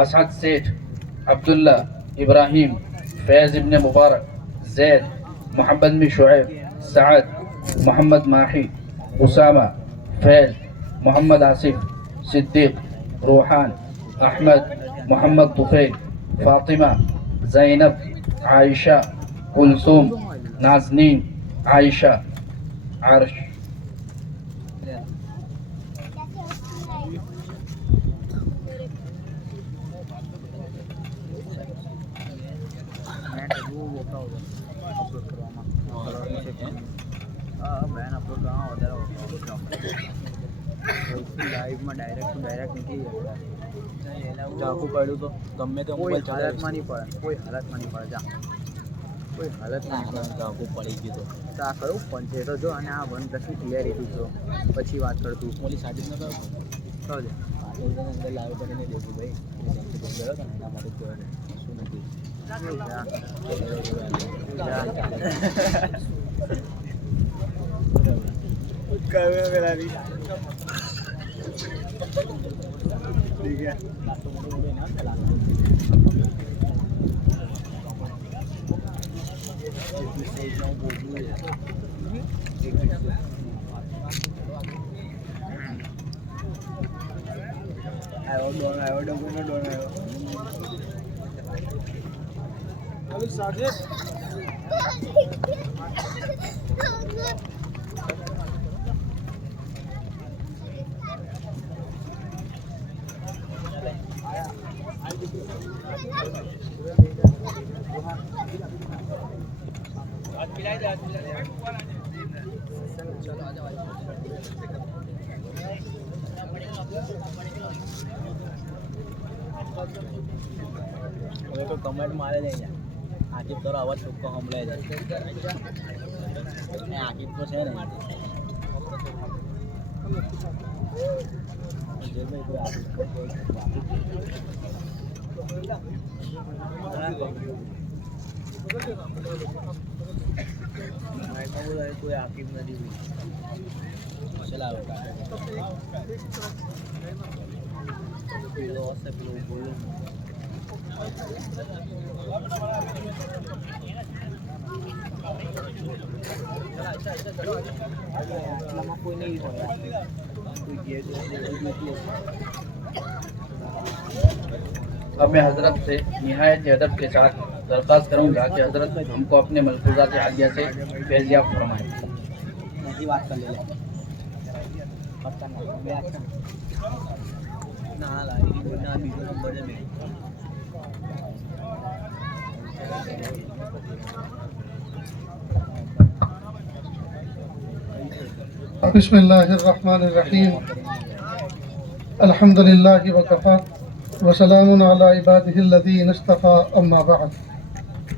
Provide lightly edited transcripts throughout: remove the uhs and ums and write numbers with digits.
اسعد سیٹھ, عبداللہ, ابراہیم, فیض ابن مبارک, زید, محمد بن شعیب, سعد, محمد ماہی, اسامہ, فیض, محمد آصف, صدیق, روحان, احمد, محمد طفیل, فاطمہ, زینب, عائشہ, کلثوم, نازنین, عائشہ, عرش. લાઈવ માં ડાયરેક્ટ નીકળી જાય. ઝાંખું પડ્યું તો ગમે તે કોઈ હાલતમાં નહીં પડે, કોઈ હાલતમાં નહીં પડે. જા કોઈ હાલતમાં નહીં પડે. ઝાંખું પડી ગયું તો આ કરું પણ છે તો જો. અને આ 1+ની ક્લિયરિટી જો પછી વાત કરતું. ઓલી સાડી ન કરો ચાલો અંદર લાઈવ કરીને દેખું ભાઈ ગયો હતો ને એના માટે જોયો શું નથી. ٹھیک ہے હવે તો કમેન્ટ મારે નહીં જાય. આકીબ તારો અવાજ ચોખ્ખો સંભળાય જાય. આકીબ તો છે ને કોઈ આકીબ નથી. ચલાવો પેલો હશે પેલો બોલું કોઈ નહીં હોય. اب میں حضرت سے نہایت ادب کے ساتھ درخواست کروں گا کہ حضرت ہم کو اپنے ملفوظات عالیہ سے فیضیاب فرمائیں. بات کر لے بسم اللہ الرحمن الرحیم. الحمد للہ وکفا وسلام علی عباده الذین اصطفى. اما بعد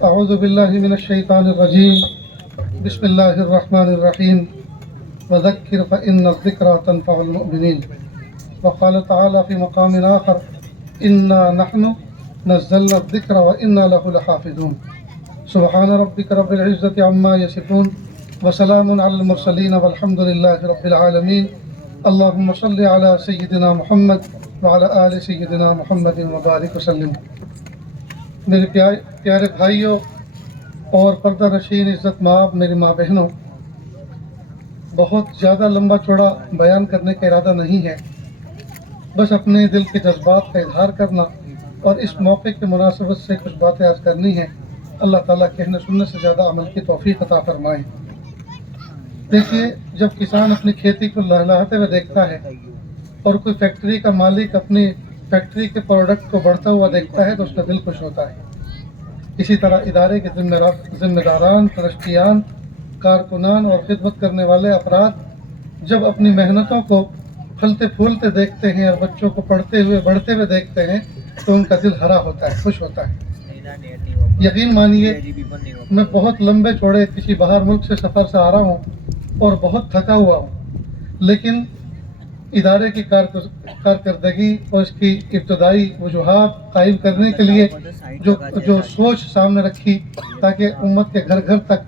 اعوذ باللہ من الشیطان الرجیم. بسم اللہ الرحمن الرحیم. وذکر فإن الذکرى تنفع المؤمنین. وقال تعالی فی مقام آخر انا نحن نزلنا الذکر وإنا له لحافظون. سبحان ربک رب العزة عما یصفون وسلام علی المرسلین والحمد للہ رب العالمین. اللہم صل علی سیدنا محمد وعلی آل سیدنا محمد وبارک وسلم. میرے پیارے بھائیوں اور پردہ نشین عزت مآب میری ماں بہنوں، بہت زیادہ لمبا چوڑا بیان کرنے کا ارادہ نہیں ہے، بس اپنے دل کے جذبات کا اظہار کرنا اور اس موقع کی مناسبت سے کچھ باتیں عرض کرنی ہیں. اللہ تعالیٰ کہنے سننے سے زیادہ عمل کی توفیق عطا فرمائے. دیکھیے، جب کسان اپنی کھیتی کو لہلاتے ہوئے دیکھتا ہے اور کوئی فیکٹری کا مالک اپنی فیکٹری کے پروڈکٹ کو بڑھتا ہوا دیکھتا ہے تو اس کا دل خوش ہوتا ہے. اسی طرح ادارے کے ذمہ داران، ٹرسٹیان، کارکنان اور خدمت کرنے والے افراد جب اپنی محنتوں کو پھلتے پھولتے دیکھتے ہیں اور بچوں کو پڑھتے ہوئے بڑھتے ہوئے دیکھتے ہیں تو ان کا دل ہرا ہوتا ہے، خوش ہوتا ہے. یقین مانیے، میں بہت لمبے چوڑے کسی باہر ملک سے سفر سے آ رہا ہوں اور بہت تھکا ہوا ہوں، لیکن ادارے کی کارکردگی اور اس کی ابتدائی وجوہات قائم کرنے کے لیے جو سوچ سامنے رکھی تاکہ امت کے گھر گھر تک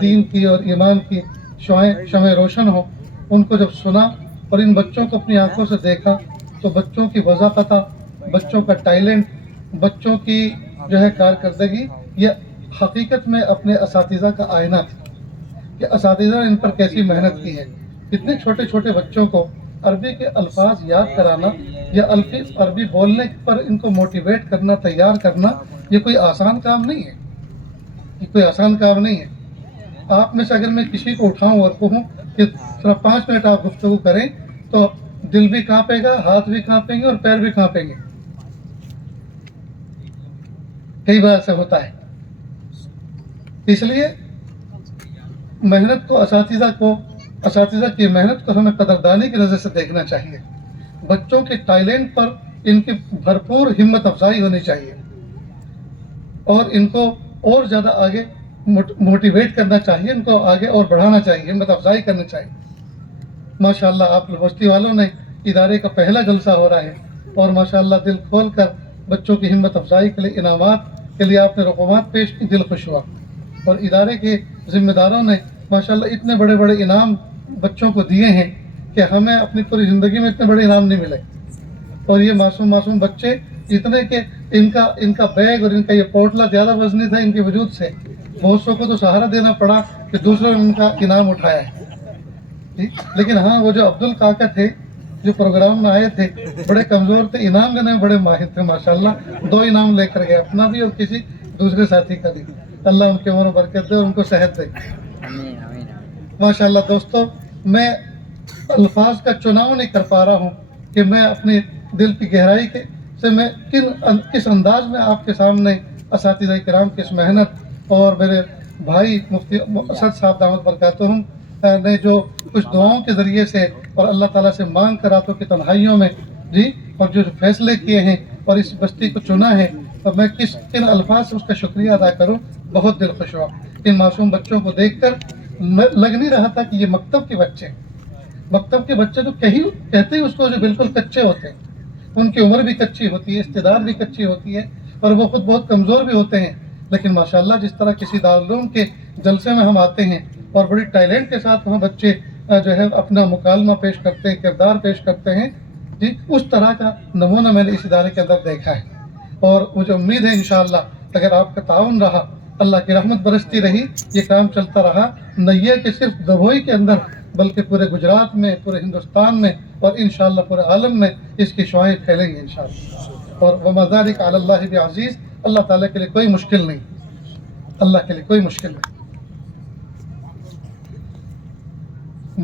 دین کی اور ایمان کی شمع روشن ہو، ان کو جب سنا اور ان بچوں کو اپنی آنکھوں سے دیکھا تو بچوں کی وضاحت بچوں کا ٹیلنٹ، بچوں کی جو ہے کارکردگی، یہ حقیقت میں اپنے اساتذہ کا آئینہ تھی کہ اساتذہ نے ان پر کیسی محنت کی ہے. اتنے چھوٹے چھوٹے بچوں کو عربی کے الفاظ یاد کرانا یا عربی بولنے پر ان کو موٹیویٹ کرنا، تیار کرنا، یہ کوئی آسان کام نہیں ہے. یہ کوئی آسان کام نہیں ہے. آپ میں سے اگر میں کسی کو اٹھاؤں اور کہوں کہ صرف 5 منٹ آپ گفتگو کریں تو دل بھی کانپے گا، ہاتھ بھی کانپیں گے اور پیر بھی کانپیں گے. کئی بار ایسا ہوتا ہے. اس لیے محنت کو، اساتذہ کی محنت کو ہمیں قدردانی کی نظر سے دیکھنا چاہیے. بچوں کے ٹیلنٹ پر ان کی بھرپور ہمت افزائی ہونی چاہیے اور ان کو اور زیادہ آگے موٹیویٹ کرنا چاہیے، ان کو آگے اور بڑھانا چاہیے، ہمت افزائی کرنی چاہیے. ماشاءاللہ آپ بستی والوں نے ادارے کا پہلا جلسہ ہو رہا ہے اور ماشاءاللہ دل کھول کر بچوں کی ہمت افزائی کے لیے، انعامات کے لیے آپ نے رقومات پیش کی، دل خوش ہوا. اور ادارے کے ذمہ داروں نے ماشاءاللہ اتنے بڑے بڑے انعام بچوں کو دیے ہیں کہ ہمیں اپنی پوری زندگی میں اتنے بڑے انعام نہیں ملے. اور یہ معصوم بچے اتنے کہ ان کا بیگ اور ان کا یہ پوٹلا زیادہ وزنی تھا ان کے وجود سے. بہت سو کو تو سہارا دینا پڑا کہ دوسروں نے ان کا انعام اٹھایا ہے. لیکن ہاں، وہ جو عبد القاقہ تھے جو پروگرام میں آئے تھے، بڑے کمزور تھے، انعام دینے میں بڑے ماہر تھے ماشاءاللہ. 2 انعام لے کر گئے، اپنا بھی اور کسی دوسرے ساتھی کا بھی. اللہ ان کے عمر و برکت دے اور ان کو صحت دے. ماشاءاللہ دوستو، میں الفاظ کا چناؤ نہیں کر پا رہا ہوں کہ میں اپنے دل کی گہرائی سے میں کس انداز میں آپ کے سامنے اساتذہ کرام کی اس محنت اور میرے بھائی مفتی اسد صاحب دامت برکاتہم نے جو کچھ دعاؤں کے ذریعے سے اور اللہ تعالیٰ سے مانگ کر راتوں کی تنہائیوں میں اور جو فیصلے کیے ہیں اور اس بستی کو چنا ہے، تو میں کن الفاظ سے اس کا شکریہ ادا کروں. بہت دل خوش ہوا ان معصوم بچوں کو دیکھ کر. لگ نہیں رہا تھا کہ یہ مکتب کے بچے تو کہتے ہی اس کو جو بالکل کچے ہوتے ہیں. ان کی عمر بھی کچی ہوتی ہے، استعداد بھی کچی ہوتی ہے اور وہ خود بہت کمزور بھی ہوتے ہیں. لیکن ماشاءاللہ جس طرح کسی دارالعلوم کے جلسے میں ہم آتے ہیں اور بڑی ٹیلنٹ کے ساتھ وہاں بچے جو ہے اپنا مکالمہ پیش کرتے ہیں، کردار پیش کرتے ہیں، اس طرح کا نمونہ میں نے اس ادارے کے اندر دیکھا ہے. اور مجھے امید ہے انشاءاللہ اگر آپ کا تعاون رہا، اللہ کی رحمت برستی رہی، یہ کام چلتا رہا، نہ یہ کہ صرف دبوئی کے اندر بلکہ پورے گجرات میں، پورے ہندوستان میں اور انشاءاللہ پورے عالم میں اس کی شعائیں پھیلیں گی انشاءاللہ. اور وما ذلک علی اللہ بعزیز، اللہ تعالیٰ کے لیے کوئی مشکل نہیں، اللہ کے لیے کوئی مشکل نہیں.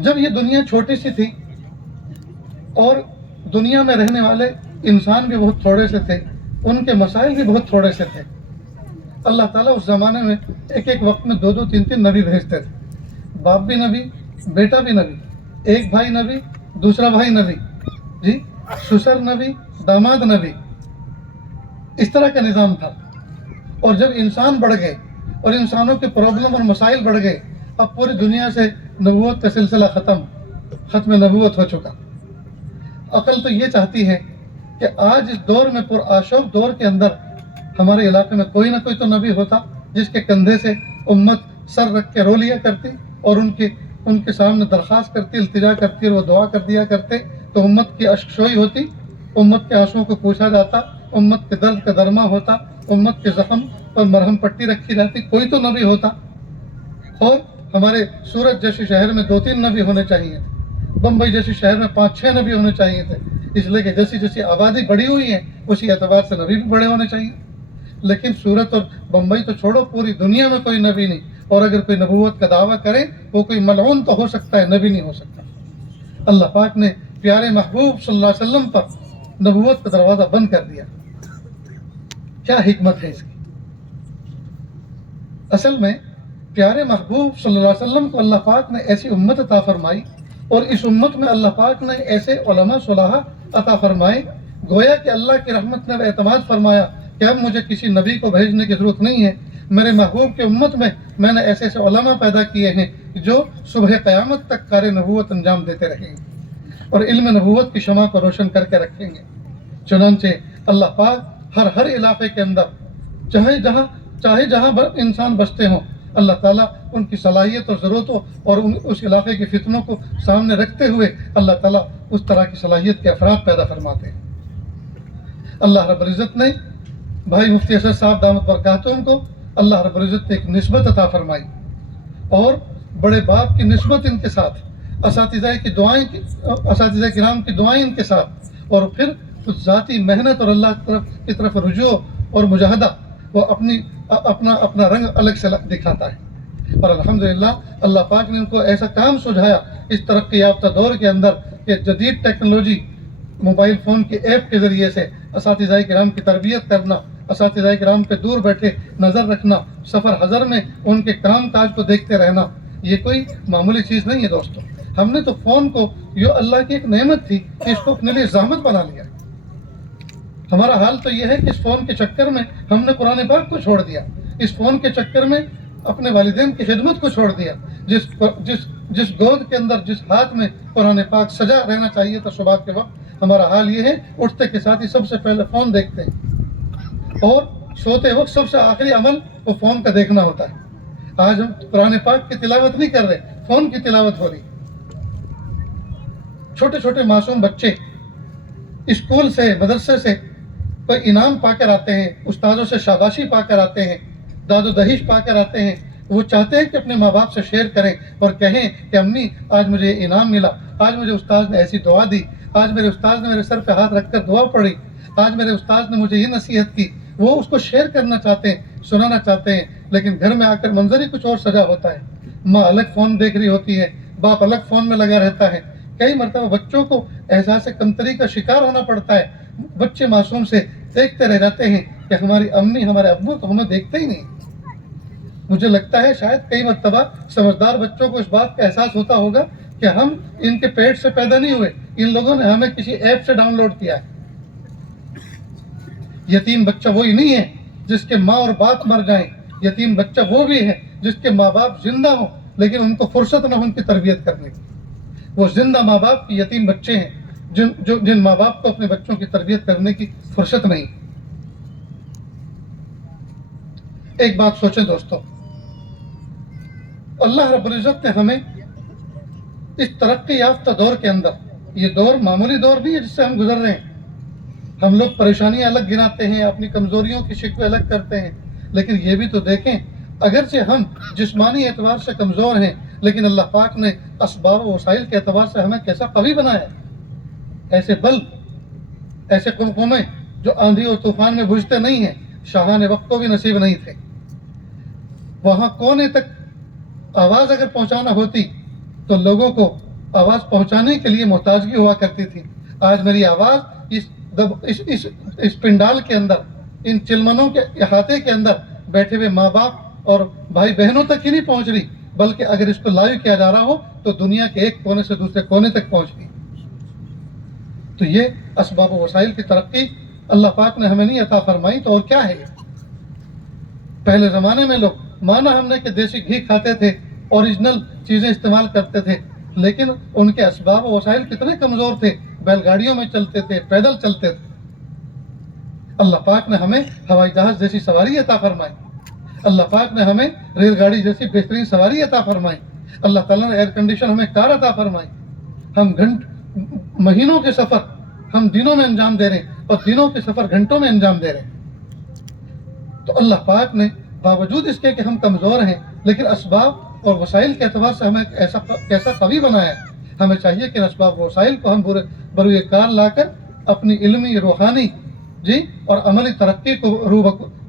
جب یہ دنیا چھوٹی سی تھی اور دنیا میں رہنے والے انسان بھی بہت تھوڑے سے تھے، ان کے مسائل بھی بہت تھوڑے سے تھے، اللہ تعالیٰ اس زمانے میں ایک وقت میں 2 3 نبی بھیجتے تھے. باپ بھی نبی، بیٹا بھی نبی، ایک بھائی نبی، دوسرا بھائی نبی، سسر نبی، داماد نبی. اس طرح کا نظام تھا. اور جب انسان بڑھ گئے اور انسانوں کے پرابلم اور مسائل بڑھ گئے، اب پوری دنیا سے نبوت کا سلسلہ ختم نبوت ہو چکا. عقل تو یہ چاہتی ہے کہ آج اس دور میں پرآشوب دور کے اندر ہمارے علاقے میں کوئی نہ کوئی تو نبی ہوتا جس کے کندھے سے امت سر رکھ کے رو لیا کرتی اور ان کے سامنے درخواست کرتی، التجا کرتی اور وہ دعا کر دیا کرتے تو امت کی اشکشوئی ہوتی، امت کے آنسوؤں کو پوچھا جاتا، امت کے درد کا درما ہوتا، امت کے زخم پر مرہم پٹی رکھی جاتی. کوئی تو نبی ہوتا. اور ہمارے سورت جیسے شہر میں 2 3 نبی ہونے چاہیے تھے، بمبئی جیسے شہر میں 5 6 نبی ہونے چاہیے تھے، اس لیے کہ جیسی آبادی بڑی ہوئی ہے اسی اعتبار سے نبی بھی بڑے ہونے چاہیے. لیکن سورت اور بمبئی تو چھوڑو، پوری دنیا میں کوئی نبی نہیں. اور اگر کوئی نبوت کا دعویٰ کرے وہ کوئی ملعون تو ہو سکتا ہے، نبی نہیں ہو سکتا. اللہ پاک نے پیارے محبوب صلی اللہ علیہ وسلم پر نبوت کا دروازہ بند کر دیا. کیا حکمت ہے اس کی؟ اصل میں پیارے محبوب صلی اللہ علیہ وسلم کو اللہ پاک نے ایسی امت عطا فرمائی اور اس امت میں اللہ پاک نے ایسے علماء صلاحہ عطا فرمائے، گویا کہ اللہ کی رحمت نے اعتماد فرمایا کہ اب مجھے کسی نبی کو بھیجنے کی ضرورت نہیں ہے. میرے محبوب کی امت میں نے ایسے علماء پیدا کیے ہیں جو صبح قیامت تک کار نبوت انجام دیتے رہیں گے اور علم نبوت کی شمع کو روشن کر کے رکھیں گے. چنانچہ اللہ پاک ہر علاقے کے اندر چاہے جہاں انسان بستے ہوں، اللہ تعالیٰ ان کی صلاحیت اور ضرورتوں اور اس علاقے کی فتنوں کو سامنے رکھتے ہوئے اللہ تعالیٰ اس طرح کی صلاحیت کے افراد پیدا فرماتے ہیں. अल्लाह रब्बुल इज़्ज़त ने भाई मुफ्ती असद साहब दामत बरकातुहुम को अल्लाह रब्बुल इज़्ज़त ने एक निस्बत अता फरमाई और बड़े बाप की निस्बत इनके साथ, असातिज़ा किराम की दुआएं इनके साथ, और फिर कुछ ज़ाती मेहनत और अल्लाह की तरफ रुजू और मुजाहदा, वो अपना रंग अलग से दिखाता है। और अल्हम्दुलिल्लाह अल्लाह पाक ने इनको ऐसा काम सुझाया इस तरक्की याफ्ता दौर के अंदर कि जदीद टेक्नोलॉजी मोबाइल फ़ोन के ऐप के ज़रिए से असातिज़ा किराम की तरबियत करना, असातिज़ा किराम पे दूर बैठे नज़र रखना, सफ़र हज़र में उनके काम काज को देखते रहना, ये कोई मामूली चीज़ नहीं है दोस्तों। हमने तो फ़ोन को ये अल्लाह की एक नेमत थी कि इसको अपने लिए ज़हमत बना लिया। हमारा हाल तो ये है कि इस फ़ोन के चक्कर में हमने कुरान पाक को छोड़ दिया, इस फ़ोन के चक्कर में अपने वालिदैन की खिदमत को छोड़ दिया। जिस गोद के अंदर, जिस हाथ में कुरान पाक सजा रहना चाहिए था सुबह के वक्त, हमारा हाल ये है उठते के साथ ही सबसे पहले फ़ोन देखते हैं और सोते वक्त सबसे आखिरी अमल वो फ़ोन का देखना होता है। आज हम कुरान पाक की तिलावत नहीं कर रहे, फ़ोन की तिलावत हो रही। छोटे छोटे मासूम बच्चे स्कूल से, मदरसे से कोई इनाम पाकर आते हैं, उस्तादों से शाबाशी पाकर आते हैं, दादो दहिश पाकर आते हैं। वो चाहते हैं कि अपने माँ बाप से शेयर करें और कहें कि अम्मी आज मुझे इनाम मिला, आज मुझे उस्ताद ने ऐसी दुआ दी, आज मेरे उस्ताद ने मेरे सर पे हाथ रखकर दुआ पढ़ी, आज मेरे उस्ताद ने मुझे ये नसीहत की। वो उसको शेयर करना चाहते हैं, सुनाना चाहते हैं, लेकिन घर में आकर मंजर ही कुछ और सजा होता है। माँ अलग फ़ोन देख रही होती है, बाप अलग फ़ोन में लगा रहता है। कई मरतबा बच्चों को एहसास कमतरी का शिकार होना पड़ता है। बच्चे मासूम से देखते रह जाते हैं कि हमारी अम्मी, हमारे अब्बू तो हमें देखते ही नहीं। मुझे लगता है शायद कई मरतबा समझदार बच्चों को इस बात का एहसास होता होगा कि हम इनके पेट से पैदा नहीं हुए, इन लोगों ने हमें किसी ऐप से डाउनलोड किया है। यतीम बच्चा वही नहीं है जिसके माँ और बाप मर जाएं, यतीम बच्चा वो भी है जिसके माँ बाप जिंदा हो लेकिन उनको फुर्सत न हो उनकी तरबियत करने की। वो जिंदा माँ बाप के यतीम बच्चे हैं जिन माँ बाप को अपने बच्चों की तरबियत करने की फुर्सत नहीं। एक बात सोचें दोस्तों, अल्लाह रब्बुल इज़्ज़त ने हमें इस तरक्की याफ्ता दौर के अंदर, ये दौर मामूली दौर नहीं है जिससे हम गुजर रहे हैं। हम लोग परेशानियां अलग गिनाते हैं, अपनी कमजोरियों की शिकवे अलग करते हैं, लेकिन ये भी तो देखें, अगरचे हम जिस्मानी एतबार से कमज़ोर हैं, लेकिन अल्लाह पाक ने असबाब व वसाइल के एतबार से हमें कैसा कवी बनाया है। ऐसे बल, ऐसे कुमकुमे जो आंधी और तूफान में बुझते नहीं हैं, शाहान वक्त को भी नसीब नहीं थे। वहाँ कोने तक आवाज़ अगर पहुँचाना होती तो लोगों को आवाज़ पहुँचाने के लिए मोहताजगी हुआ करती थी। आज मेरी आवाज़ इस पिंडाल के अंदर, इन चिलमनों के अहाते के अंदर बैठे हुए माँ बाप और भाई बहनों तक ही नहीं पहुँच रही, बल्कि अगर इसको लाइव किया जा रहा हो तो दुनिया के एक कोने से दूसरे कोने तक पहुँच गई। तो ये असबाब व वसाइल की तरक्की अल्लाह पाक ने हमें नहीं अता फरमाई तो और क्या है। पहले ज़माने में लोग, माना हमने कि देसी घी खाते थे, ओरिजिनल चीज़ें इस्तेमाल करते थे, लेकिन उनके असबाब व वसाइल कितने कमज़ोर थे। बैलगाड़ियों में चलते थे, पैदल चलते थे। अल्लाह पाक ने हमें हवाई जहाज़ जैसी सवारी अता फरमाई, अल्लाह पाक ने हमें रेलगाड़ी जैसी बेहतरीन सवारी अता फरमाई, अल्लाह ताला ने एयर कंडीशन हमें कार अता फरमाई। हम महीनों के सफ़र हम दिनों में अंजाम दे रहे हैं और दिनों के सफ़र घंटों में अंजाम दे रहे हैं। तो अल्लाह पाक ने बावजूद इसके कि हम कमज़ोर हैं, लेकिन असबाब और वसाइल के एतबार से हमें ऐसा कैसा कवी बनाया है। हमें चाहिए कि असबाब वसाइल को हम बरूए कार लाकर अपनी इल्मी, रूहानी जी और अमली तरक्की को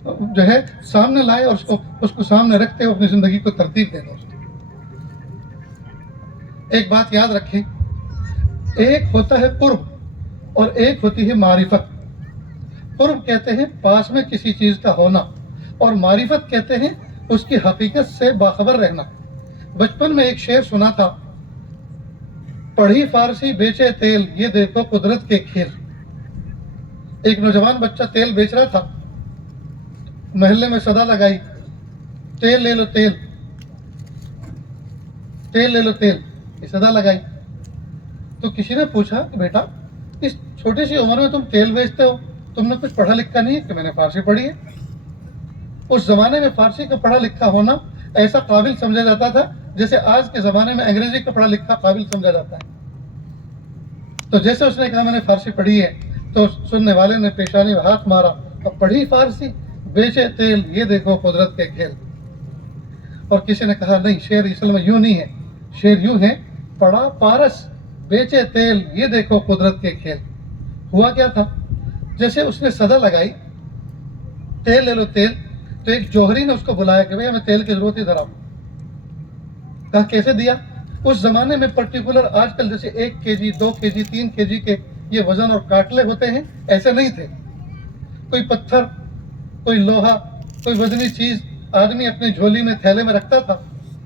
जो है सामने लाए और उसको सामने रखते हुए अपनी ज़िंदगी को तरतीब दें। दोस्तों एक बात याद रखें, एक होता है कुर्ब और एक होती है मारिफत। कुर्ब कहते हैं पास में किसी चीज़ का होना, और मारिफत कहते हैं उसकी हकीकत से बाखबर रहना। बचपन में एक शेर सुना था, पढ़ी फारसी बेचे तेल, ये देखो कुदरत के खेल। एक नौजवान बच्चा तेल बेच रहा था, महल्ले में सदा लगाई, तेल ले लो तेल, तेल ले लो तेल, ये सदा लगाई। तो किसी ने पूछा कि बेटा इस छोटी सी उम्र में तुम तेल बेचते हो, तुमने कुछ पढ़ा लिखा नहीं है? कि मैंने फारसी पढ़ी है। उस जमाने में फारसी का पढ़ा लिखा होना ऐसा काबिल समझा जाता था जैसे आज के ज़माने में अंग्रेजी का पढ़ा लिखा काबिल समझा जाता है। तो जैसे उसने कहा मैंने फारसी पढ़ी है, तो सुनने वाले ने पेशानी में हाथ मारा और पढ़ी फारसी, बेचे तेल ये देखो कुदरत के खेल। और किसी ने कहा नहीं, शेर असल में यूं नहीं है, शेर यूं है, पढ़ा पारस बेचे तेल ये देखो कुदरत के खेल। हुआ क्या था, जैसे उसने सदा लगाई तेल ले लो तेल, तो एक जौहरी ने उसको बुलाया कि भाई हमें तेल की जरूरत है, इधर आओ। कहा कैसे दिया? उस जमाने में पर्टिकुलर आजकल जैसे 1 केजी 2 केजी 3 केजी के ये वजन और काटले होते हैं, ऐसे नहीं थे। कोई पत्थर, कोई लोहा, कोई वजनी चीज आदमी अपनी झोली में थैले में रखता था,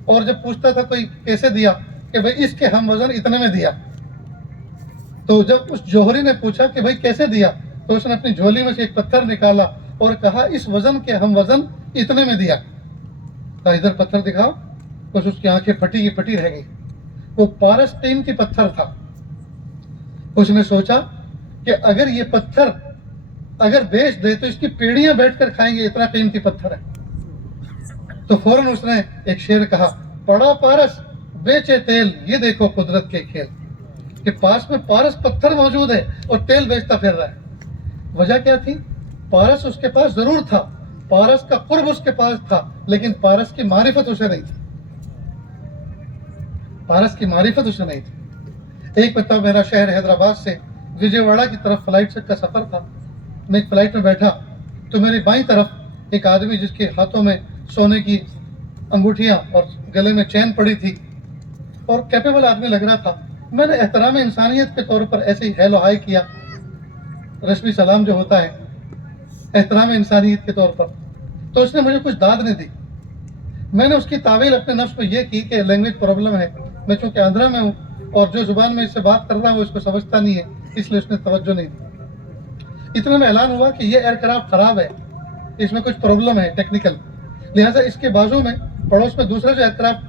और जब पूछता था कोई कैसे दिया, कि भाई इसके हम वजन इतने में दिया। तो जब उस जौहरी ने पूछा कि भाई कैसे दिया, तो उसने अपनी झोली में से एक पत्थर निकाला और कहा इस वजन के हम वजन इतने में दिया। तो इधर पत्थर दिखाओ, बस उसकी आंखें फटी की फटी रह गई। वो पारस कीमती पत्थर था। उसने सोचा कि अगर ये पत्थर अगर बेच दे तो इसकी पीढ़ियां बैठकर खाएंगे, इतना कीमती पत्थर है। तो फौरन उसने एक शेर कहा, पड़ा पारस बेचे तेल ये देखो कुदरत के खेल। कि पास में पारस पत्थर मौजूद है और तेल बेचता फिर रहा है। वजह क्या थी? पारस उसके पास जरूर था, पारस का कुर्ब उसके पास था, लेकिन पारस की मारिफत उसे नहीं थी। पारस की मारिफत उसे नहीं थी। एक बता, मेरा शहर हैदराबाद से विजयवाड़ा की तरफ फ्लाइट का सफर था। मैं एक फ्लाइट में बैठा तो मेरी बाईं तरफ एक आदमी जिसके हाथों में सोने की अंगूठियां और गले में चैन पड़ी थी और कैपेबल आदमी लग रहा था। मैंने एहतराम इंसानियत के तौर पर ऐसे ही हेलो हाई किया, रस्मी सलाम जो होता है एहतराम इंसानियत के तौर पर। तो उसने मुझे कुछ दाद नहीं दी। मैंने उसकी तावील अपने नफ्स में ये की कि लैंग्वेज प्रॉब्लम है, मैं चूंकि आंध्रा में हूँ और जो जुबान में इससे बात कर रहा हूँ वो इसको समझता नहीं है, इसलिए उसने तवज्जो नहीं दी। इतने में ऐलान हुआ कि ये एयरक्राफ्ट खराब है, इसमें कुछ प्रॉब्लम है टेक्निकल, लिहाजा इसके बाजू में पड़ोस में दूसरा जो एयरक्राफ्ट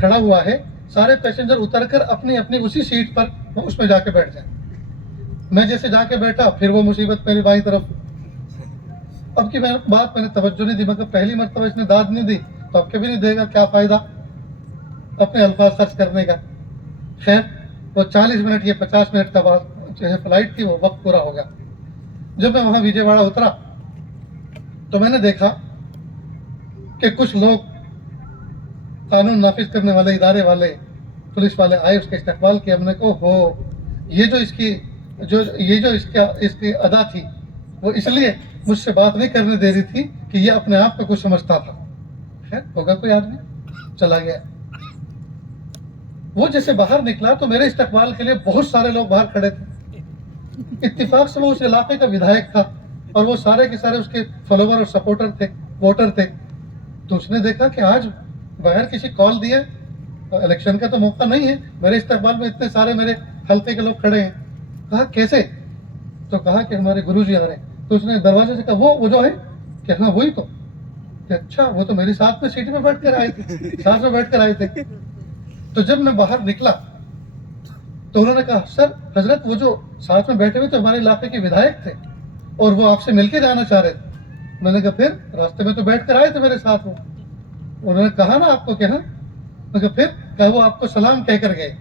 खड़ा हुआ है, सारे पैसेंजर उतरकर अपनी अपनी उसी सीट पर उसमें जाके बैठ जाए। मैं जैसे जाके बैठा, फिर वो मुसीबत मेरी बाईं तरफ। अब की बात मैंने तवज्जो नहीं दी, मगर पहली मरतबा इसने दाद नहीं दी तो अब कभी नहीं देगा, क्या फायदा अपने अल्फाज खर्च करने का। खैर वो 40 मिनट या 50 मिनट का बाद जो है फ्लाइट थी, वो वक्त पूरा हो गया। जब मैं वहां विजयवाड़ा उतरा तो मैंने देखा कि कुछ लोग कानून नाफिज करने वाले इदारे वाले, पुलिस वाले आए, उसका इस्तकबाल किया। हमने कहा हो, ये जो इसकी अदा थी वो इसलिए मुझसे बात नहीं करने दे रही थी कि ये अपने आप को कुछ समझता था। खैर होगा कोई आदमी, चला गया। वो जैसे बाहर निकला तो मेरे इस्तकबाल के लिए बहुत सारे लोग बाहर खड़े थे। इत्तेफाक से वो उस इलाके का विधायक था और वो सारे के सारे उसके फॉलोवर और सपोर्टर थे, वोटर थे। तो उसने देखा कि आज बगैर किसी कॉल दिए, इलेक्शन का तो मौका नहीं है, मेरे इस्तकबाल में इतने सारे मेरे हल्के के लोग खड़े हैं। कहा कैसे? तो कहा कि हमारे गुरुजी आ रहे हैं। तो उसने दरवाजे से कहा वो जो है? कि हाँ वही तो। कि अच्छा, वो तो मेरी साथ में सीट में बैठ कर आए थे, साथ में बैठ कर आए थे। तो जब मैं बाहर निकला तो उन्होंने कहा, सर हजरत वो जो साथ में बैठे हुए थे हमारे इलाके के विधायक थे और वो आपसे मिलके जाना चाह रहे थे। मैंने कहा फिर रास्ते में तो बैठ कर आए थे मेरे साथ वो। उन्होंने कहा ना आपको क्या? मैं कहा फिर? कहा वो आपको सलाम कह कर गए,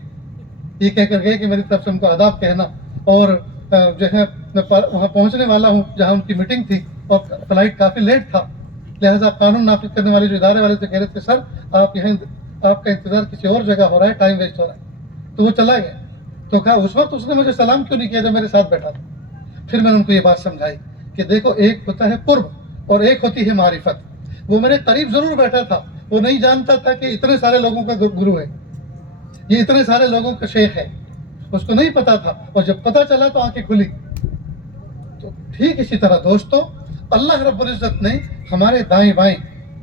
ये कह कर गए कि मेरी तरफ से उनको आदाब कहना। और जो है मैं वहाँ पहुँचने वाला हूँ जहाँ उनकी मीटिंग थी और फ्लाइट काफ़ी लेट था, लिहाजा कानून नाफिज करने वाले जो इदारे वाले थे कह रहे थे सर आप यहाँ, आपका इंतजार किसी और जगह हो रहा है, टाइम वेस्ट हो रहा है। तो वो चला गया। तो कहा उस वक्त उसने मुझे सलाम क्यों नहीं किया जब मेरे साथ बैठा था? फिर मैंने उनको ये बात समझाई कि देखो, एक होता है कुर्ब और एक होती है मारिफत। वो मेरे करीब जरूर बैठा था, वो नहीं जानता था कि इतने सारे लोगों का गुरु है, ये इतने सारे लोगों का शेख है, उसको नहीं पता था। और जब पता चला तो आंखें खुली। तो ठीक इसी तरह दोस्तों, अल्लाह रब्बुल इज्जत ने हमारे दाएं बाएं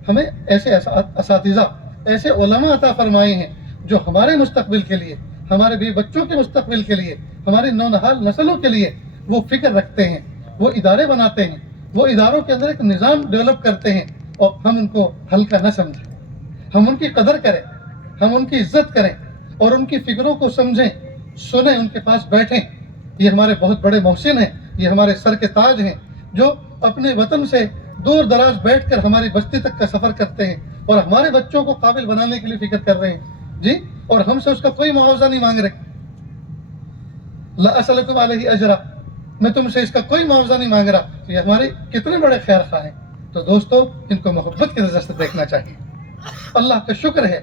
हमें ऐसे असातिज़ा, ऐसे उलमा अता फरमाए हैं जो हमारे मुस्तकबिल के लिए, हमारे भी बच्चों के मुस्तकबिल के लिए, हमारी नौनहाल नस्लों के लिए वो फिक्र रखते हैं, वो इदारे बनाते हैं, वो इदारों के अंदर एक निज़ाम डेवलप करते हैं। और हम उनको हल्का न समझें, हम उनकी कदर करें, हम उनकी इज्जत करें और उनकी फिक्रों को समझें, सुने, उनके पास बैठें। ये हमारे बहुत बड़े मोहसिन हैं, ये हमारे सर के ताज हैं जो अपने वतन से दूर दराज बैठकर हमारी बस्ती तक का सफ़र करते हैं और हमारे बच्चों को काबिल बनाने के लिए फिक्र कर रहे हैं जी। और हमसे उसका कोई मुआवजा नहीं मांग रहे। ला असलकुम अलैहि अजरा, मैं तुमसे इसका कोई मुआवजा नहीं मांग रहा, तो ये हमारे कितने बड़े खैर खा हैं। तो दोस्तों, इनको मोहब्बत की नज़र से देखना चाहिए। अल्लाह का शुक्र है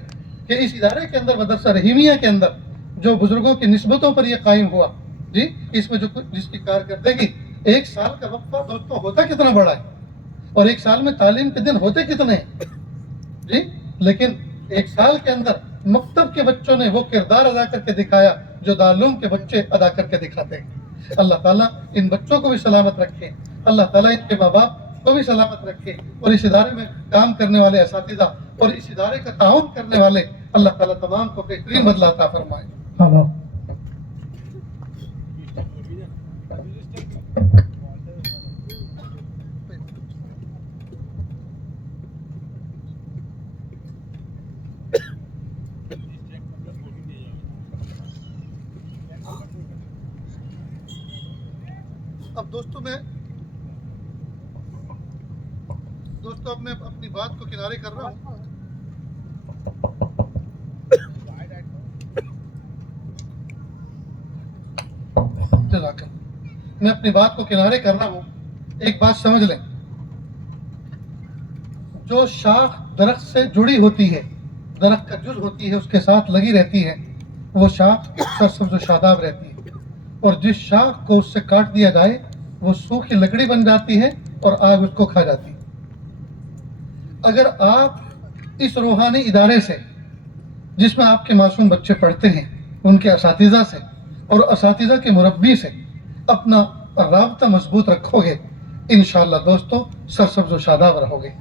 कि इस इदारे के अंदर, मदरसा रहीमिया के अंदर, जो बुजुर्गों की निस्बतों पर यह कायम हुआ जी, इसमें जो कुछ जिसकी कारकर्दगी, 1 साल का वक्फा दोस्तों होता कितना बड़ा है, और 1 साल में तालीम के दिन होते कितने हैं जी, लेकिन 1 साल के अंदर मकतब के बच्चों ने वो किरदार अदा करके दिखाया जो दारूम के बच्चे अदा करके दिखाते हैं। अल्लाह ताला इन बच्चों को भी सलामत रखे, अल्लाह ताला इनके माँ बाप को भी सलामत रखे, और इस इदारे में काम करने वाले असातिज़ा और इस इदारे का ताउन करने वाले अल्लाह ताला तमाम को बेहतरीन बदला अता फरमाए। अब दोस्तों अब मैं अपनी बात को किनारे कर रहा हूँ। मैं अपनी बात को किनारे कर रहा हूँ। एक बात समझ लें, जो शाख दरख्त से जुड़ी होती है, दरख्त का जुज होती है, उसके साथ लगी रहती है, वो शाख सरसब्ज़ व शादाब रहती है, और जिस शाख को उससे काट दिया जाए वो सूखी लकड़ी बन जाती है और आग उसको खा जाती है। अगर आप इस रूहानी इदारे से, जिसमें आपके मासूम बच्चे पढ़ते हैं, उनके असातिज़ा से और असातिज़ा के मुरब्बी से अपना राब्ता मजबूत रखोगे, इंशाअल्लाह दोस्तों सरसब्ज़ व शादाब रहोगे।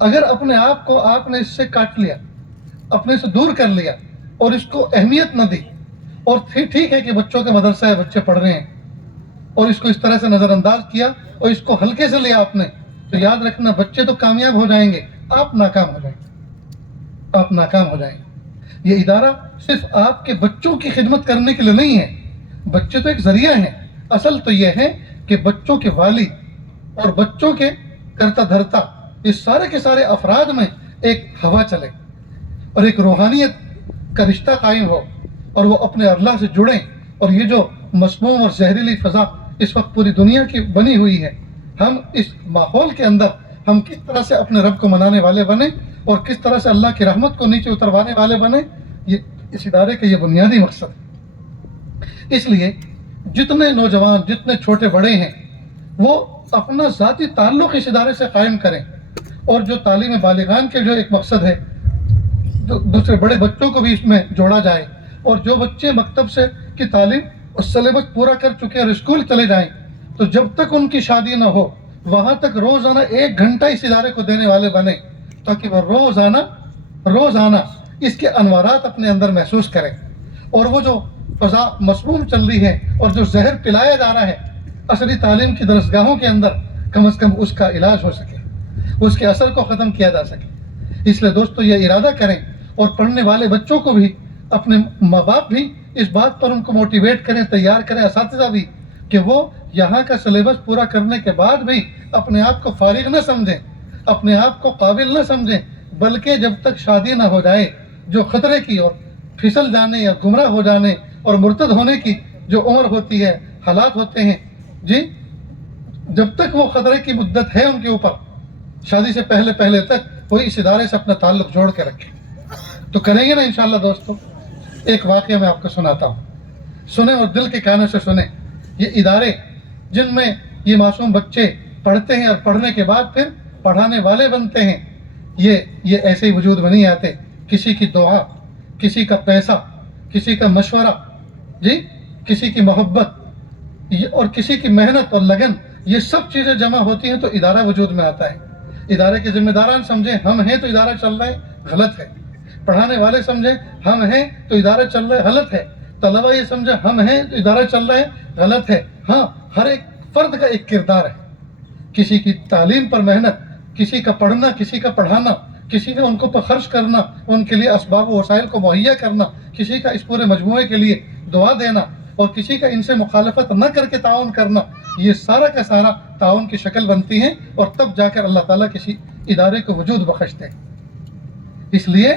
अगर अपने आप को आपने इससे काट लिया, अपने से दूर कर लिया और इसको अहमियत न दी, और ठीक है कि बच्चों का मदरसा है, बच्चे पढ़ रहे हैं, और इसको इस तरह से नज़रअंदाज किया और इसको हल्के से लिया आपने, तो याद रखना बच्चे तो कामयाब हो जाएंगे, आप नाकाम हो जाएंगे, आप नाकाम हो जाएंगे। ये इदारा सिर्फ आपके बच्चों की खिदमत करने के लिए नहीं है, बच्चे तो एक जरिया हैं, असल तो यह है कि बच्चों के वाली और बच्चों के करता धरता, इस सारे के सारे अफराद में एक हवा चले और एक रूहानियत का रिश्ता कायम हो, और वो अपने अल्लाह से जुड़ें। और ये जो मसमूम और जहरीली फ़ज़ा इस वक्त पूरी दुनिया की बनी हुई है, हम इस माहौल के अंदर हम किस तरह से अपने रब को मनाने वाले बने और किस तरह से अल्लाह की रहमत को नीचे उतरवाने वाले बने, ये इस इदारे का ये बुनियादी मकसद है। इसलिए जितने नौजवान, जितने छोटे बड़े हैं, वो अपना ज़ाती ताल्लुक़ इस इदारे से कायम करें, और जो तालीम बालिगान के जो एक मकसद है, दूसरे बड़े बच्चों को भी इसमें जोड़ा जाए, और जो बच्चे मकतब से की तालीम और सिलेबस पूरा कर चुके और स्कूल चले जाएं, तो जब तक उनकी शादी ना हो वहाँ तक रोज़ाना 1 घंटा इस इदारे को देने वाले बने, ताकि वह रोज़ाना इसके अनवारात अपने अंदर महसूस करें, और वो जो फ़ज़ा मसमूम चल रही है और जो जहर पिलाया जा रहा है असली तालीम की दरसगाहों के अंदर, कम से कम उसका इलाज हो सके, उसके असर को ख़त्म किया जा सके। इसलिए दोस्तों ये इरादा करें, और पढ़ने वाले बच्चों को भी, अपने माँ बाप भी इस बात पर उनको मोटिवेट करें, तैयार करें, असातिज़ा भी, कि वो यहाँ का सिलेबस पूरा करने के बाद भी अपने आप को फारिग न समझें, अपने आप को काबिल न समझें, बल्कि जब तक शादी ना हो जाए, जो ख़तरे की और फिसल जाने या गुमराह हो जाने और मुर्तद होने की जो उम्र होती है, हालात होते हैं जी, जब तक वो ख़तरे की मुद्दत है उनके ऊपर, शादी से पहले तक वो इस इदारे से अपना ताल्लुक़ जोड़ के रखें। तो करेंगे ना इंशाअल्लाह दोस्तों। एक वाक़या मैं आपको सुनाता हूँ, सुने और दिल के कानों से सुने। ये इदारे जिनमें ये मासूम बच्चे पढ़ते हैं और पढ़ने के बाद फिर पढ़ाने वाले बनते हैं, ये ऐसे ही वजूद में नहीं आते। किसी की दुआ, किसी का पैसा, किसी का मशवरा जी, किसी की मोहब्बत और किसी की मेहनत और लगन, ये सब चीज़ें जमा होती हैं तो इदारा वजूद में आता है। इदारे के जिम्मेदारान समझें हम हैं तो इदारा चल रहा है, गलत है। पढ़ाने वाले समझें हम हैं तो इदारा चल रहा है, गलत है। तलबा ये समझे हम हैं तो इदारा चल रहा है, गलत है। हाँ, हर एक फ़र्द का एक किरदार है, किसी की तालीम पर मेहनत, किसी का पढ़ना, किसी का पढ़ाना, किसी का उनको पर खर्च करना, उनके लिए असबाब व वसाइल को मुहैया करना, किसी का इस पूरे मजमूए के लिए दुआ देना, और किसी का इनसे मुखालफत न करके ताउन करना, ये सारा का सारा ताउन की शक्ल बनती है, और तब जाकर अल्लाह ताला किसी इदारे को वजूद बख्शते हैं। इसलिए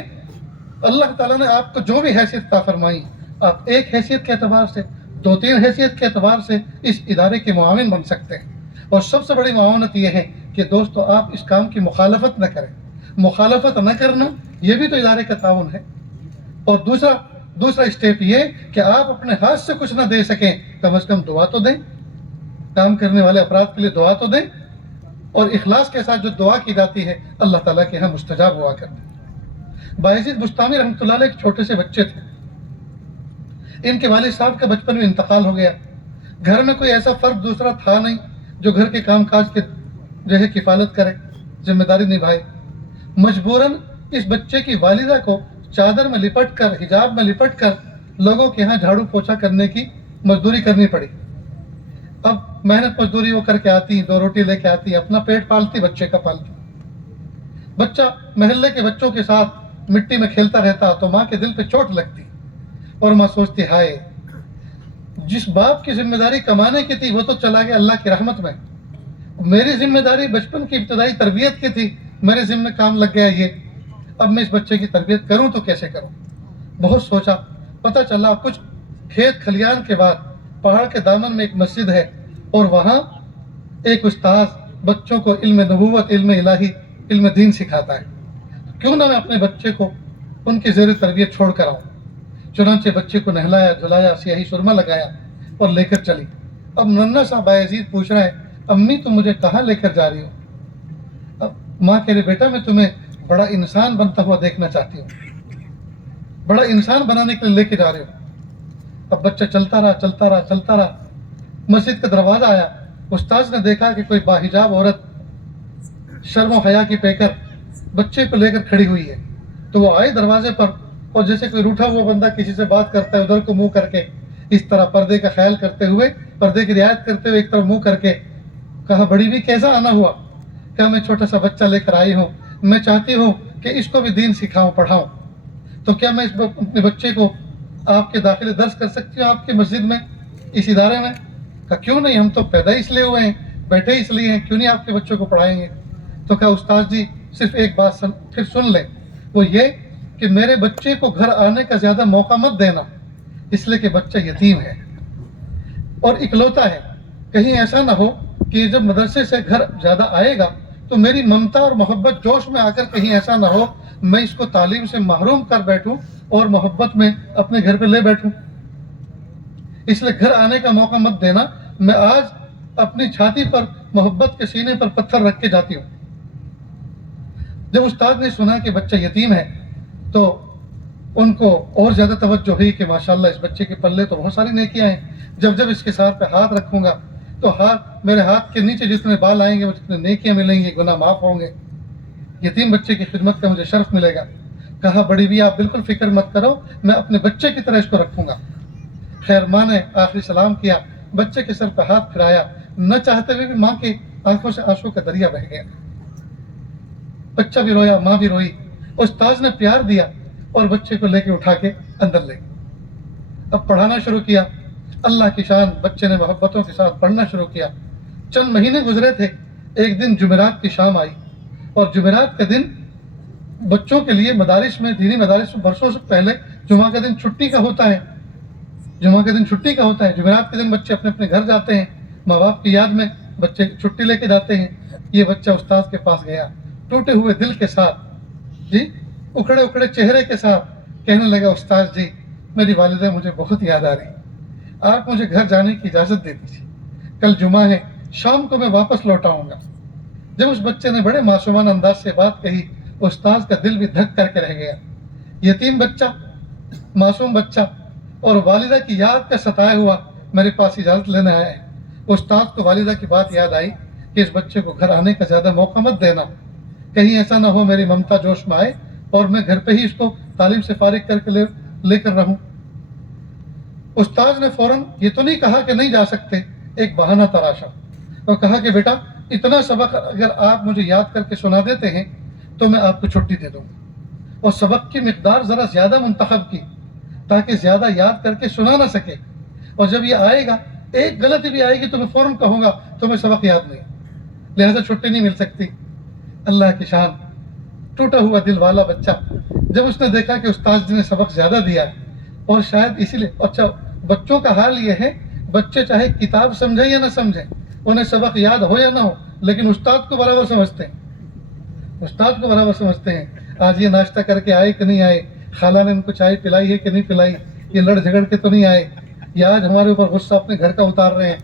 अल्लाह ताला ने आपको जो भी हैसियत अता फरमाई, आप एक हैसियत के एतबार से, 2-3 हैसियत के एतबार से इस इदारे के मुआविन बन सकते हैं। और सबसे बड़ी मुआवनत यह है कि दोस्तों आप इस काम की मुखालफत न करें। मुखालफत न करना ये भी तो इदारे का ताउन है। और दूसरा स्टेप ये कि आप अपने हाथ से कुछ ना दे सकें, कम से कम दुआ तो दें, काम करने वाले अफराद के लिए दुआ तो दें, और इखलास के साथ जो दुआ की जाती है अल्लाह ताला के यहाँ मुस्तजाब हुआ करती है। बायजीद बुस्तामी रहमतुल्लाह अलैह एक छोटे से बच्चे थे, इनके वालिद साहब का बचपन में इंतकाल हो गया। घर में कोई ऐसा फर्द दूसरा था नहीं जो घर के काम काज के जो है किफालत करे, जिम्मेदारी निभाए। मजबूरन इस बच्चे की वालिदा को चादर में लिपट कर, हिजाब में लिपट कर लोगों के यहाँ झाड़ू पोछा करने की मजदूरी करनी पड़ी। अब मेहनत मजदूरी वो करके आती, 2 रोटी लेके आती, अपना पेट पालती, बच्चे का पालती। बच्चा महल्ले के बच्चों के साथ मिट्टी में खेलता रहता तो माँ के दिल पे चोट लगती और माँ सोचती, हाय जिस बाप की जिम्मेदारी कमाने की थी वो तो चला गया अल्लाह की रहमत में, मेरी जिम्मेदारी बचपन की इब्तदाई तरबियत की थी, मेरे जिम्मे काम लग गया ये, अब मैं इस बच्चे की तरबियत करूं तो कैसे करूं। बहुत सोचा, पता चला कुछ खेत खलियान के बाद पहाड़ के दामन में एक मस्जिद है और वहाँ एक उस्ताद बच्चों को इल्म नबूवत, इल्म इलाही, इल्म दीन सिखाता है। क्यों ना मैं अपने बच्चे को उनकी ज़ेर तरबियत छोड़ कर आऊँ। चुनांचे बच्चे को नहलाया धुलाया, स्याही सुरमा लगाया और लेकर चली। अब नन्ना सा बायजीद पूछ रहा है, अम्मी तुम मुझे कहाँ लेकर जा रही हो? अब माँ कह रही, बेटा मैं तुम्हें बड़ा इंसान बनता हुआ देखना चाहती हूँ, बड़ा इंसान बनाने के लिए लेके जा रही हूँ। अब बच्चा चलता रहा। मस्जिद का दरवाजा आया, उस्ताद ने देखा कि कोई बाहिजाब औरत शर्म और हया की पेकर बच्चे को लेकर खड़ी हुई है, तो वो आए दरवाजे पर और जैसे कोई रूठा हुआ बंदा किसी से बात करता है, उधर को मुंह करके इस तरह पर्दे का ख्याल करते हुए, पर्दे की रियायत करते हुए एक तरफ मुंह करके कहा, बड़ी भी कैसा आना हुआ? क्या मैं छोटा सा बच्चा लेकर आई हूँ, मैं चाहती हूँ कि इसको भी दीन सिखाऊं, पढ़ाऊं, तो क्या मैं अपने बच्चे को आपके दाखिले दर्ज कर सकती हूँ आपकी मस्जिद में, इस इदारे में? कहा क्यों नहीं, हम तो पैदा इसलिए हुए हैं, बैठे इसलिए हैं, क्यों नहीं आपके बच्चों को पढ़ाएंगे? तो कहा उस्ताद जी सिर्फ एक बात फिर सुन लें, वो ये कि मेरे बच्चे को घर आने का ज़्यादा मौका मत देना, इसलिए कि बच्चा यतीम है और इकलौता है। कहीं ऐसा ना हो कि जब मदरसे से घर ज़्यादा आएगा तो मेरी ममता और मोहब्बत जोश में आकर कहीं ऐसा ना हो मैं इसको तालीम से महरूम कर बैठूं और मोहब्बत में अपने घर पे ले बैठूं। इसलिए घर आने का मौका मत देना। मैं आज अपनी छाती पर मोहब्बत के सीने पर पत्थर रख के जाती हूँ। जब उस्ताद ने सुना कि बच्चा यतीम है तो उनको और ज़्यादा तवज्जो हुई कि माशाल्लाह इस बच्चे के पल्ले तो बहुत सारी नेकियां हैं, जब इसके साथ पे हाथ रखूंगा तो मेरे हाथ के नीचे जितने बाल आएंगे वो जितने नेकियां मिलेंगी, गुनाह माफ़ होंगे, यतीम बच्चे की खिदमत का मुझे शर्फ मिलेगा। कहा बड़ी भी आप बिल्कुल फिक्र मत करो, मैं अपने बच्चे की तरह इसको रखूंगा। खैर माँ ने आखिरी सलाम किया, बच्चे के सर पर हाथ फिराया, न चाहते हुए भी माँ की आंखों से आंसू का दरिया बह गया। बच्चा भी रोया, माँ भी रोई। उस्ताद ने प्यार दिया और बच्चे को लेके उठा के अंदर ले गए। अब पढ़ाना शुरू किया, अल्लाह की शान, बच्चे ने मोहब्बतों के साथ पढ़ना शुरू किया। चंद महीने गुजरे थे, एक दिन जुमेरात की शाम आई और जुमेरात के दिन बच्चों के लिए मदारिस में, दीनी मदारिस में बरसों से पहले जुमा का दिन छुट्टी का होता है, जुमा के दिन छुट्टी का होता है। जुमेरात के दिन बच्चे अपने अपने घर जाते हैं, माँ बाप की याद में बच्चे छुट्टी लेके जाते हैं। ये बच्चा उस्ताद के पास गया, टूटे हुए दिल के साथ, जी उखड़े उखड़े चेहरे के साथ कहने लगा, उस्ताद जी मेरी वालिदा मुझे बहुत याद आ रही, आप मुझे घर जाने की इजाज़त दे दीजिए, कल जुमा है, शाम को मैं वापस लौट आऊँगा। जब उस बच्चे ने बड़े मासूमान अंदाज से बात कही, उस्ताद का दिल भी धक करके रह गया। यतीम बच्चा, मासूम बच्चा और वालिदा की याद का सताया हुआ मेरे पास इजाज़त लेने आया है। उस्ताद को वालिदा की बात याद आई कि इस बच्चे को घर आने का ज़्यादा मौका मत देना, कहीं ऐसा ना हो मेरी ममता जोश में आए और मैं घर पे ही इसको तालीम से फारिग करके लेकर रहूं। उस्ताद ने फौरन ये तो नहीं कहा कि नहीं जा सकते, एक बहाना तराशा और कहा कि बेटा इतना सबक अगर आप मुझे याद करके सुना देते हैं तो मैं आपको छुट्टी दे दूंगा, और सबक की मिकदार ज़रा ज़्यादा मुंतखब की ताकि ज़्यादा याद करके सुना ना सके, और जब ये आएगा एक गलती भी आएगी तो मैं फौरन कहूँगा तुम्हें सबक याद नहीं, लिहाजा छुट्टी नहीं मिल सकती। अल्लाह की शान, टूटा हुआ दिल वाला बच्चा जब उसने देखा कि उस्ताद जी ने सबक ज़्यादा दिया है और शायद इसीलिए, अच्छा بچوں کا حال یہ ہے، بچے چاہے کتاب سمجھیں یا نہ سمجھیں، انہیں سبق یاد ہو یا نہ ہو، لیکن استاد کو برابر سمجھتے ہیں، استاد کو برابر سمجھتے ہیں۔ آج یہ ناشتہ کر کے آئے کہ نہیں آئے، خالہ نے ان کو چائے پلائی ہے کہ نہیں پلائی، یہ لڑ جھگڑ کے تو نہیں آئے، یا آج ہمارے اوپر غصہ اپنے گھر کا اتار رہے ہیں،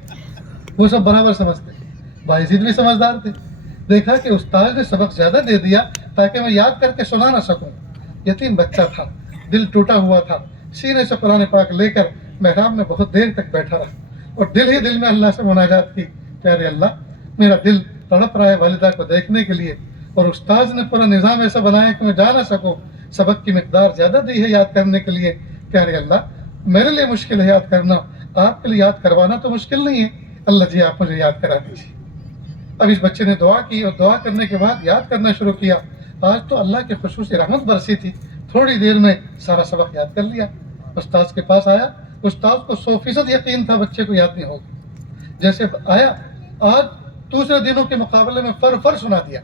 وہ سب برابر سمجھتے ہیں۔ باعزید بھی سمجھدار تھے، دیکھا کہ استاد نے سبق زیادہ دے دیا تاکہ میں یاد کر کے سنا نہ سکوں۔ یتیم بچہ تھا، دل ٹوٹا ہوا تھا، سینے سے قرآن پاک لے کر محراب میں بہت دیر تک بیٹھا رہا اور دل ہی دل میں اللہ سے مناجات کی، پیارے اللہ میرا دل تڑپ رہا ہے والدہ کو دیکھنے کے لیے، اور استاذ نے پورا نظام ایسا بنایا کہ میں جا نہ سکوں، سبق کی مقدار زیادہ دی ہے یاد کرنے کے لیے، پیارے اللہ میرے لیے مشکل ہے یاد کرنا، آپ کے لیے یاد کروانا تو مشکل نہیں ہے، اللہ جی آپ مجھے یاد کرا دیجیے۔ اب اس بچے نے دعا کی اور دعا کرنے کے بعد یاد کرنا شروع کیا۔ آج تو اللہ کی خصوصی رحمت برسی تھی، تھوڑی دیر میں سارا سبق یاد کر لیا۔ استاذ کے پاس آیا، استاذ کو 100% یقین تھا بچے کو یاد نہیں ہوگا۔ جیسے آیا، آج دوسرے دنوں کے مقابلے میں فر سنا دیا۔